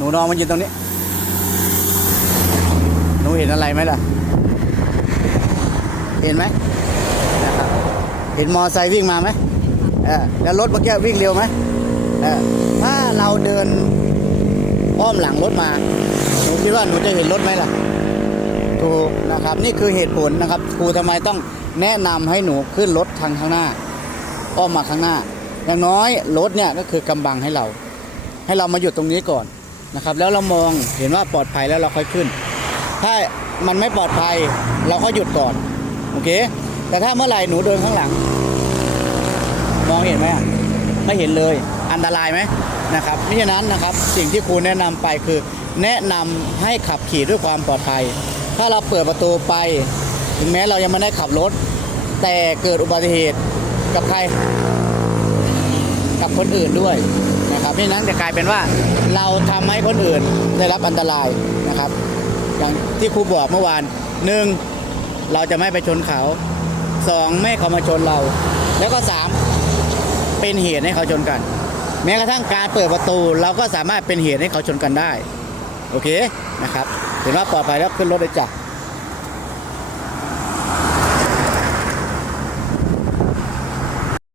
หนูนอนมายืนตรงนี้ หนูเห็นอะไรไหมล่ะ เห็นไหมนะครับเห็นมอไซค์วิ่งมาไหมเออแล้วรถเมื่อกี้วิ่งเร็วไหมเออถ้าเราเดินอ้อมหลังรถมา หนูคิดว่าหนูจะเห็นรถไหมล่ะ ถูกนะครับ นี่คือเหตุผลนะครับครูทำไมต้องแนะนำให้หนูขึ้นรถทางข้างหน้า อ้อมมาข้างหน้า อย่างน้อยรถเนี่ยก็คือกำบังให้เรา ให้เรามาหยุดตรงนี้ก่อน นะครับ แล้วเรามองเห็นว่าปลอดภัยแล้วเราค่อยขึ้น ถ้ามันไม่ปลอดภัยเราก็หยุดก่อน โอเค แต่ถ้าเมื่อไหร่หนูเดินข้างหลัง มองเห็นไหมไม่เห็นเลย อันตรายไหมนะครับมิฉะนั้นนะครับสิ่งที่ครูแนะนำไปคือ แนะนำให้ขับขี่ด้วยความปลอดภัย ถ้าเราเปิดประตูไป ถึงแม้เรายังไม่ได้ขับรถ แต่เกิดอุบัติเหตุกับใคร กับคนอื่นด้วย นะครับมิฉะนั้นจะกลายเป็นว่าเราทำให้คนอื่นได้รับอันตรายนะครับ อย่างที่ครูบอกเมื่อวานหนึ่งเราจะไม่ไปชนเขาสองไม่เขามาชนเรา แล้วก็สามเป็นเหตุให้เขาชนกัน แม้กระทั่งการเปิดประตู เราก็สามารถเป็นเหตุให้เขาชนกันได้ โอเคนะครับเห็นว่าปลอดภัยแล้วขึ้นรถเลยจ้ะ